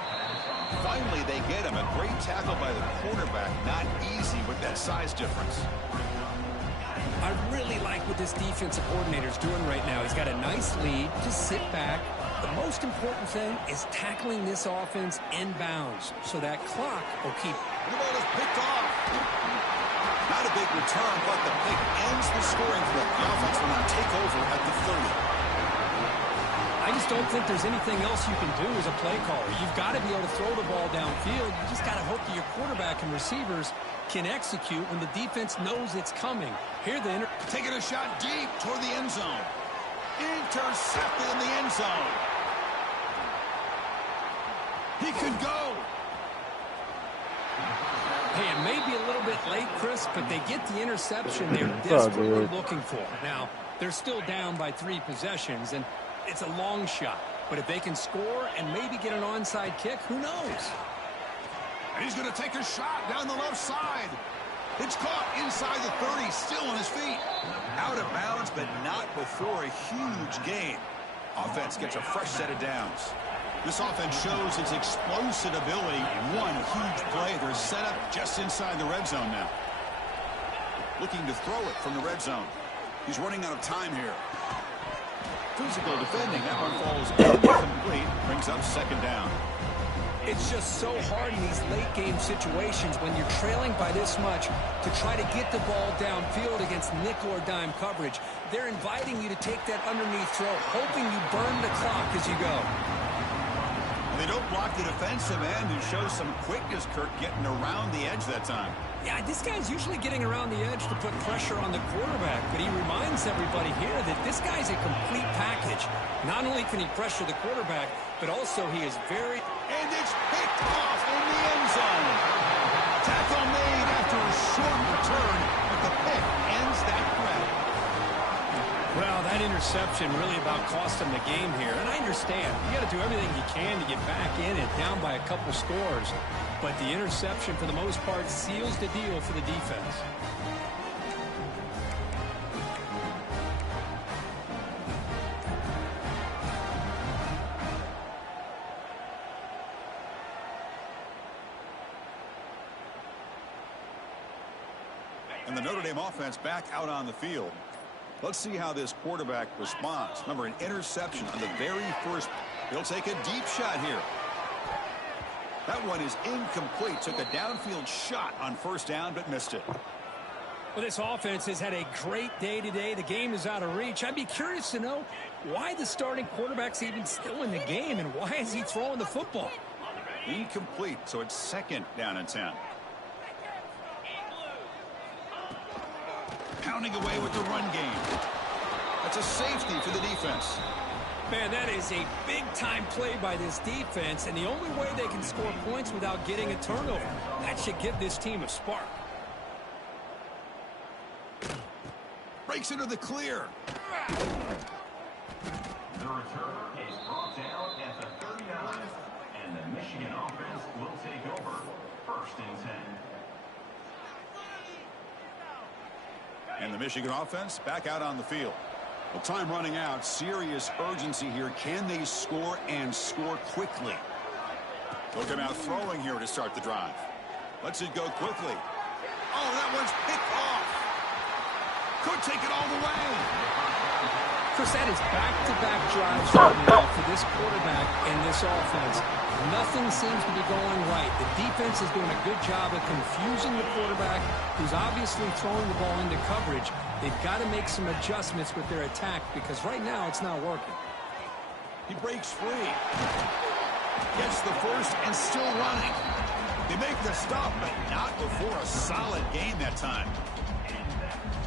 Finally, they get him. A great tackle by the quarterback. Not easy with that size difference. I really like what this defensive coordinator is doing right now. He's got a nice lead. Just sit back. The most important thing is tackling this offense inbounds so that clock will keep. The ball is picked off. Not a big return, but the pick ends the scoring for the offense will now take over at the 30. I just don't think there's anything else you can do as a play caller. You've got to be able to throw the ball downfield. You just got to hope that your quarterback and receivers can execute when the defense knows it's coming. Here the taking a shot deep toward the end zone. Intercepted in the end zone. He could go. Hey, it may be a little bit late, Chris, but they get the interception they're desperately looking for. Now, they're still down by 3 possessions, and it's a long shot. But if they can score and maybe get an onside kick, who knows? And he's going to take a shot down the left side. It's caught inside the 30, still on his feet. Out of bounds, but not before a huge gain. Offense gets a fresh set of downs. This offense shows its explosive ability. One huge play. They're set up just inside the red zone now. Looking to throw it from the red zone. He's running out of time here. Physical defending. That one falls incomplete. Brings up second down. It's just so hard in these late-game situations when you're trailing by this much to try to get the ball downfield against nickel or dime coverage. They're inviting you to take that underneath throw, hoping you burn the clock as you go. They don't block the defensive end and show some quickness, Kirk, getting around the edge that time. Yeah, this guy's usually getting around the edge to put pressure on the quarterback, but he reminds everybody here that this guy's a complete package. Not only can he pressure the quarterback, but also he is very... And it's picked off in the end zone. Tackle made after a short return, but the pick ends that threat. Well, that interception really about cost him the game here. And I understand. You got to do everything you can to get back in it, down by a couple scores. But the interception, for the most part, seals the deal for the defense. And the Notre Dame offense back out on the field. Let's see how this quarterback responds. Remember, an interception on the very first. He'll take a deep shot here. That one is incomplete. Took a downfield shot on first down, but missed it. Well, this offense has had a great day today. The game is out of reach. I'd be curious to know why the starting quarterback's even still in the game, and why is he throwing the football? Incomplete, so it's second down and 10. Pounding away with the run game. That's a safety for the defense. Man, that is a big-time play by this defense, and the only way they can score points without getting a turnover. That should give this team a spark. Breaks into the clear. The returner is brought down at the 39, and the Michigan offense will take over. First and 10. And the Michigan offense back out on the field. Well, time running out. Serious urgency here. Can they score and score quickly? Look at out throwing here to start the drive. Lets it go quickly. Oh, that one's picked off. Could take it all the way. Chris, that is back-to-back drives right now for this quarterback and this offense. Nothing seems to be going right. The defense is doing a good job of confusing the quarterback, who's obviously throwing the ball into coverage. They've got to make some adjustments with their attack because right now it's not working. He breaks free. Gets the first and still running. They make the stop, but not before a solid gain that time.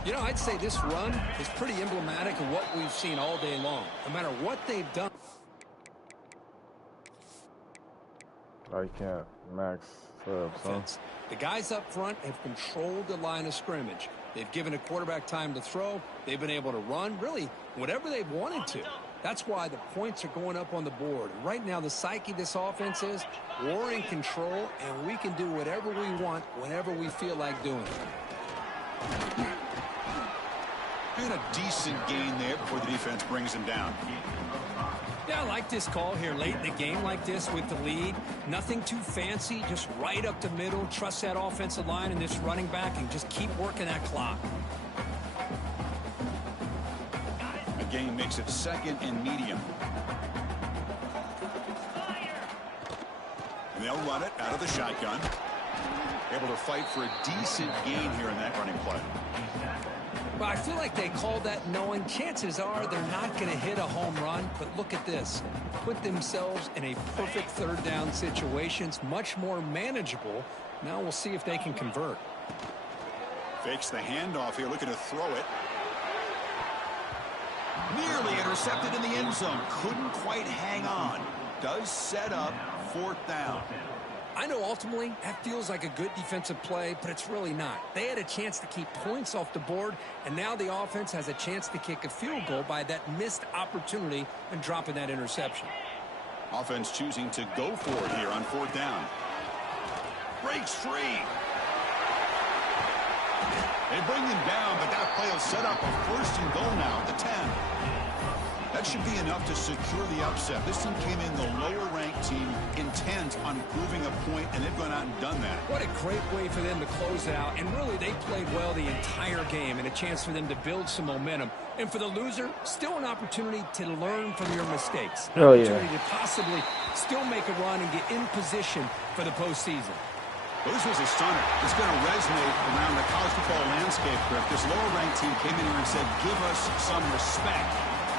You know, I'd say this run is pretty emblematic of what we've seen all day long. No matter what they've done. I can't max subs, huh? The guys up front have controlled the line of scrimmage. They've given a quarterback time to throw. They've been able to run, really, whatever they've wanted to. That's why the points are going up on the board. Right now, the psyche of this offense is we're in control, and we can do whatever we want whenever we feel like doing it. And a decent gain there before the defense brings him down. Yeah, I like this call here late in the game like this with the lead. Nothing too fancy, just right up the middle. Trust that offensive line and this running back and just keep working that clock. A gain makes it second and medium. And they'll run it out of the shotgun. Able to fight for a decent gain here in that running play. Well, I feel like they called that knowing chances are they're not going to hit a home run. But look at this. Put themselves in a perfect third down situation. It's much more manageable. Now we'll see if they can convert. Fakes the handoff here, looking to throw it. Nearly intercepted in the end zone. Couldn't quite hang on. Does set up fourth down. I know ultimately that feels like a good defensive play, but it's really not. They had a chance to keep points off the board, and now the offense has a chance to kick a field goal by that missed opportunity and dropping that interception. Offense choosing to go for it here on fourth down. Breaks free. They bring him down, but that play will set up a 1st and goal now at the 10. That should be enough to secure the upset. This team came in the lower-ranked team intent on proving a point, and they've gone out and done that. What a great way for them to close it out. And really, they played well the entire game and a chance for them to build some momentum. And for the loser, still an opportunity to learn from your mistakes. Oh, yeah. Opportunity to possibly still make a run and get in position for the postseason. Well, this was a stunner. It's going to resonate around the college football landscape, Griff. This lower-ranked team came in here and said, give us some respect.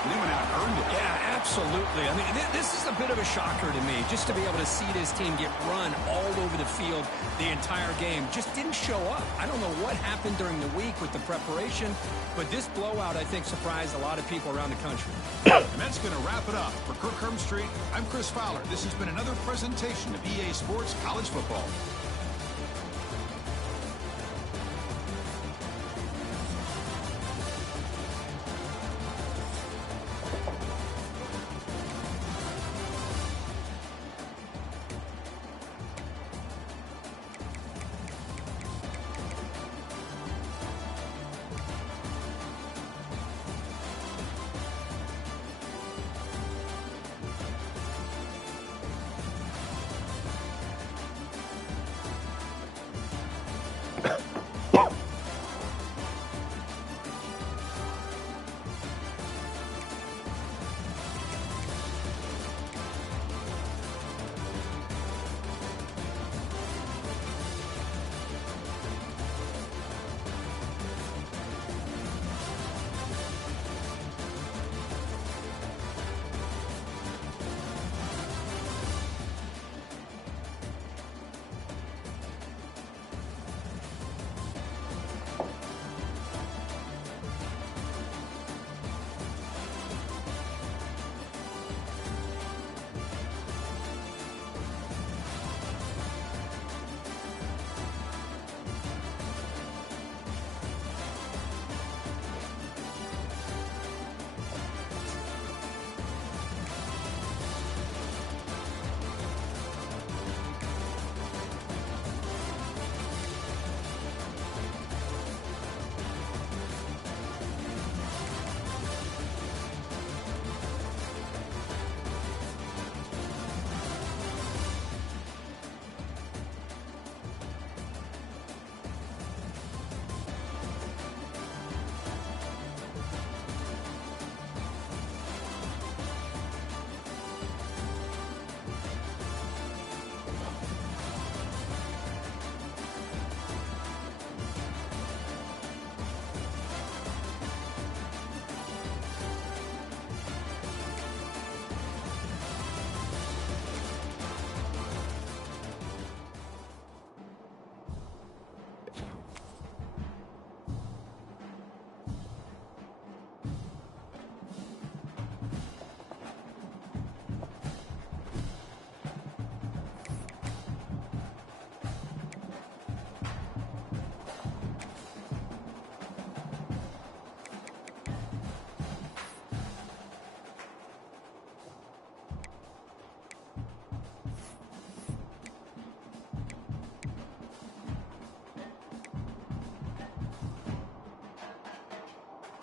And they went out and earned it. Yeah, absolutely. I mean, this is a bit of a shocker to me, just to be able to see this team get run all over the field the entire game. Just didn't show up. I don't know what happened during the week with the preparation, but this blowout, I think, surprised a lot of people around the country. And that's going to wrap it up. For Kirk Street, I'm Chris Fowler. This has been another presentation of EA Sports College Football.